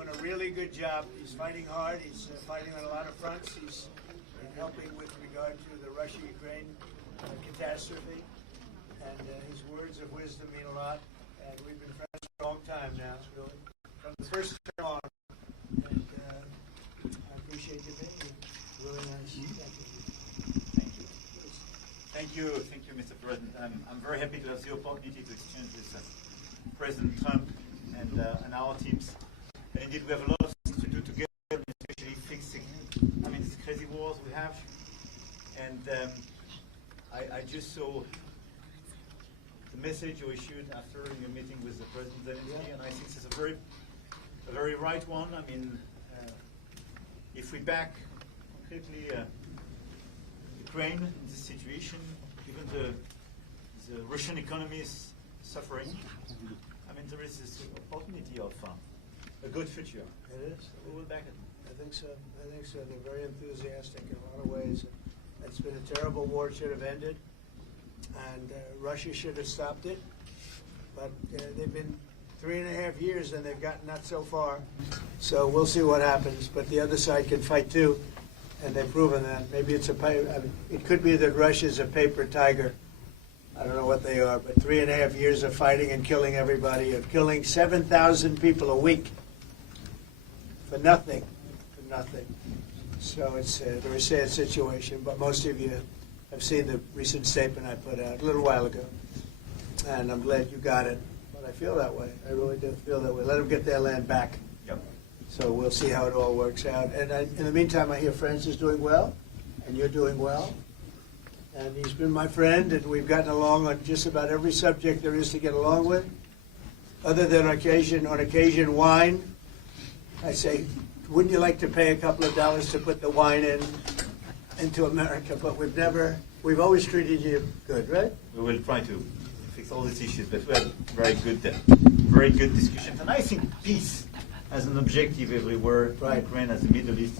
doing a really good job. He's fighting hard. He's fighting on a lot of fronts. He's helping with regard to the Russia-Ukraine catastrophe. And his words of wisdom mean a lot. And we've been friends for a long time now, really, from the first term on. And I appreciate you being here. Really nice. Thank you. Thank you. Thank you, Mr. President. I'm very happy to have the opportunity to exchange with President Trump and our teams. And indeed, we have a lot of things to do together, especially fixing, these crazy wars we have. And I just saw the message you issued after your meeting with the President Zelensky, and I think it's a very right one. If we back completely Ukraine in this situation, given the Russian economy is suffering, there is this opportunity of a good future. It is. We will back it. I think so. They're very enthusiastic in a lot of ways. It's been a terrible war. It should have ended, and Russia should have stopped it. But they've been 3.5 years, and they've gotten not so far. So we'll see what happens. But the other side can fight too, and they've proven that. Maybe it's it could be that Russia's a paper tiger. I don't know what they are, but 3.5 years of fighting and killing everybody, of killing 7,000 people a week for nothing. So it's a very sad situation, but most of you have seen the recent statement I put out a little while ago, and I'm glad you got it. But I feel that way. I really do feel that way. Let them get their land back. Yep. So we'll see how it all works out. And in the meantime, I hear France is doing well, and you're doing well. And he's been my friend, and we've gotten along on just about every subject there is to get along with. Other than on occasion wine. I say, wouldn't you like to pay a couple of dollars to put the wine into America? But we've always treated you good, right? We will try to fix all these issues, but we had very good discussions. And I think peace as an objective everywhere, right. Ukraine as the Middle East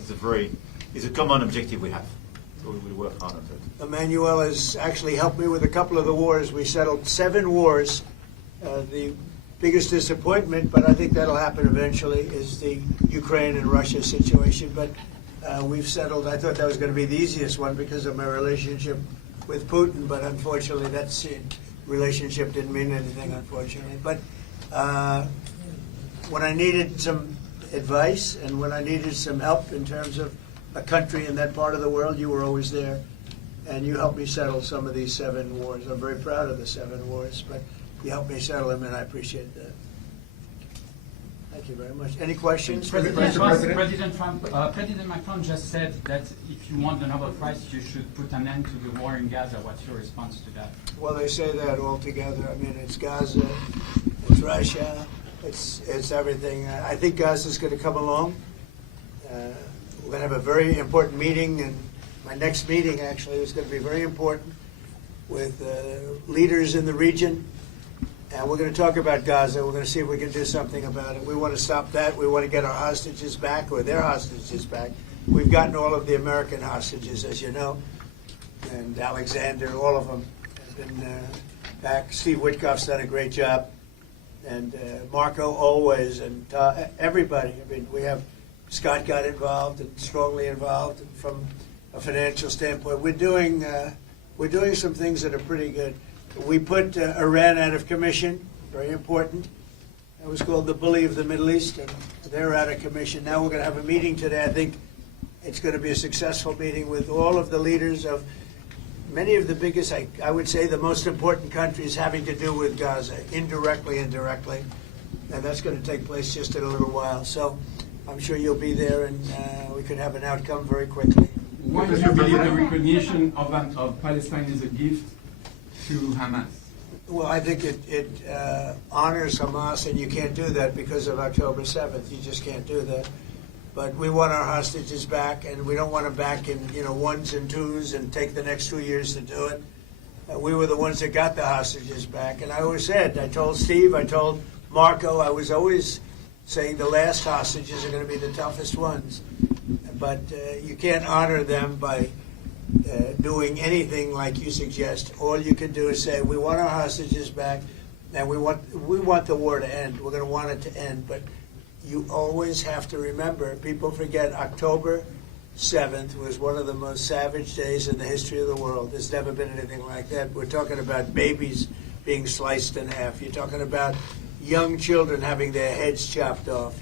is a common objective we have. So we will work hard on it. Emmanuel has actually helped me with a couple of the wars. We settled 7 wars. The biggest disappointment, but I think that'll happen eventually, is the Ukraine and Russia situation. But we've settled. I thought that was going to be the easiest one because of my relationship with Putin, but unfortunately that relationship didn't mean anything, unfortunately. But when I needed some advice and when I needed some help in terms of a country in that part of the world, you were always there, and you helped me settle some of these 7 wars. I'm very proud of the 7 wars, but you helped me settle them, and I appreciate that. Thank you very much. Any questions? President Macron just said that if you want the Nobel Prize, you should put an end to the war in Gaza. What's your response to that? Well, they say that all together. It's Gaza, it's Russia, it's everything. I think Gaza's going to come along. We're going to have a very important meeting, and my next meeting actually is going to be very important with leaders in the region. And we're going to talk about Gaza. We're going to see if we can do something about it. We want to stop that. We want to get our hostages back, or their hostages back. We've gotten all of the American hostages, as you know, and Alexander, all of them have been back. Steve Witkoff's done a great job, and Marco always, and everybody. We have Scott got involved and strongly involved from a financial standpoint. We're doing some things that are pretty good. We put Iran out of commission, very important. It was called the bully of the Middle East, and they're out of commission. Now we're going to have a meeting today. I think it's going to be a successful meeting with all of the leaders of many of the biggest, I would say the most important countries having to do with Gaza, indirectly and directly. And that's going to take place just in a little while. So I'm sure you'll be there, and we could have an outcome very quickly. Why do you believe the recognition of Palestine is a gift to Hamas? Well, I think it honors Hamas, and you can't do that because of October 7th. You just can't do that. But we want our hostages back, and we don't want them back in 1s and 2s and take the next 2 years to do it. We were the ones that got the hostages back. And I always said, I told Steve, I told Marco, I was always saying the last hostages are going to be the toughest ones. But you can't honor them by doing anything like you suggest. All you can do is say, we want our hostages back, and we want the war to end. We're going to want it to end. But you always have to remember, people forget October 7th was one of the most savage days in the history of the world. There's never been anything like that. We're talking about babies being sliced in half. You're talking about young children having their heads chopped off.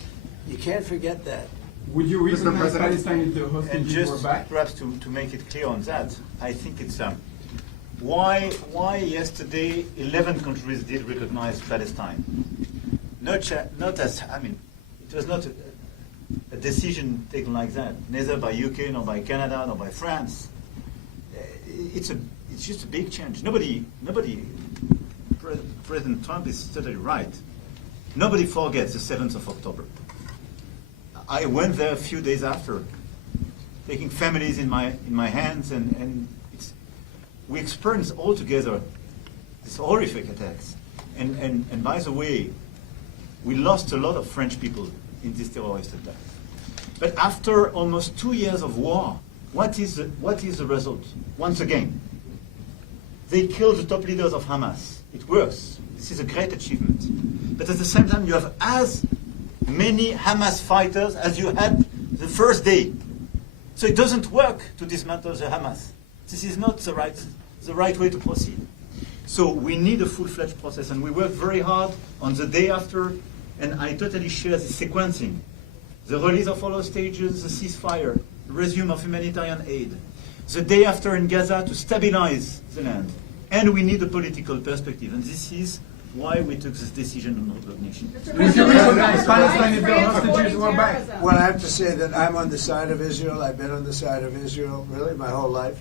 You can't forget that. Would you recognize Palestine if the And hostages were just back? perhaps to make it clear on that, I think it's why yesterday 11 countries did recognize Palestine. Not as, I mean, it was not a decision taken like that, neither by UK, nor by Canada, nor by France. It's just a big change. President Trump is totally right. Nobody forgets the 7th of October. I went there a few days after, taking families in my hands, and we experienced all together these horrific attacks. And by the way, we lost a lot of French people in this terrorist attack. But after almost 2 years of war, what is the result? Once again, they killed the top leaders of Hamas. It works. This is a great achievement. But at the same time, you have as many Hamas fighters as you had the first day. So it doesn't work to dismantle the Hamas. This is not the right way to proceed. So we need a full-fledged process, and we worked very hard on the day after, and I totally share the sequencing. The release of all hostages, the ceasefire, the resume of humanitarian aid. The day after in Gaza to stabilize the land. And we need a political perspective, and this is why we took this decision on recognition. Would you recognize Palestine if the hostages were back? Well, I have to say that I'm on the side of Israel. I've been on the side of Israel really my whole life.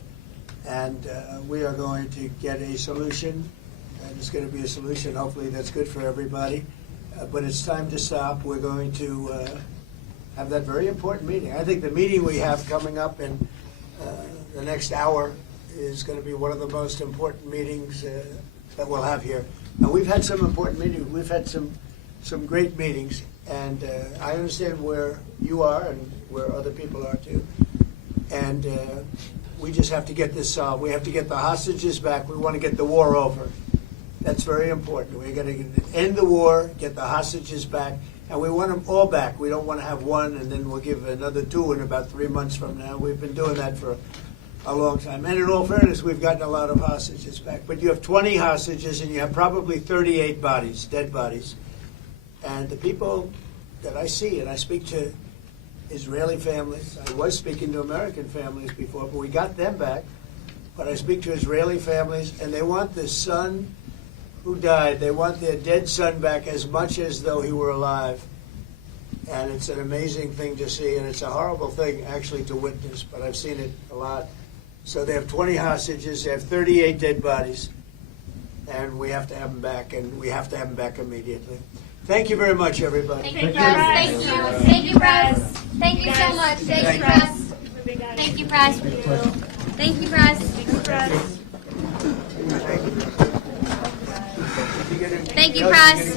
And we are going to get a solution, and it's going to be a solution hopefully that's good for everybody. But it's time to stop. We're going to have that very important meeting. I think the meeting we have coming up in the next hour is going to be one of the most important meetings that we'll have here. And we've had some important meetings. We've had some great meetings, and I understand where you are and where other people are too. And we just have to get this solved. We have to get the hostages back. We want to get the war over. That's very important. We're going to end the war, get the hostages back, and we want them all back. We don't want to have one and then we'll give another two in about 3 months from now. We've been doing that for a long time. And in all fairness, we've gotten a lot of hostages back. But you have 20 hostages and you have probably 38 bodies, dead bodies. And the people that I see, and I speak to Israeli families. I was speaking to American families before, but we got them back. But I speak to Israeli families, and they want the son who died. They want their dead son back as much as though he were alive. And it's an amazing thing to see, and it's a horrible thing actually to witness, but I've seen it a lot. So they have 20 hostages, they have 38 dead bodies, and we have to have them back, and we have to have them back immediately. Thank you very much, everybody. Thank you, Press. Thank you. Thank you, Press. Thank you so much. Thank you, Press. Thank you, Press. Thank you, Press. Thank you, Press.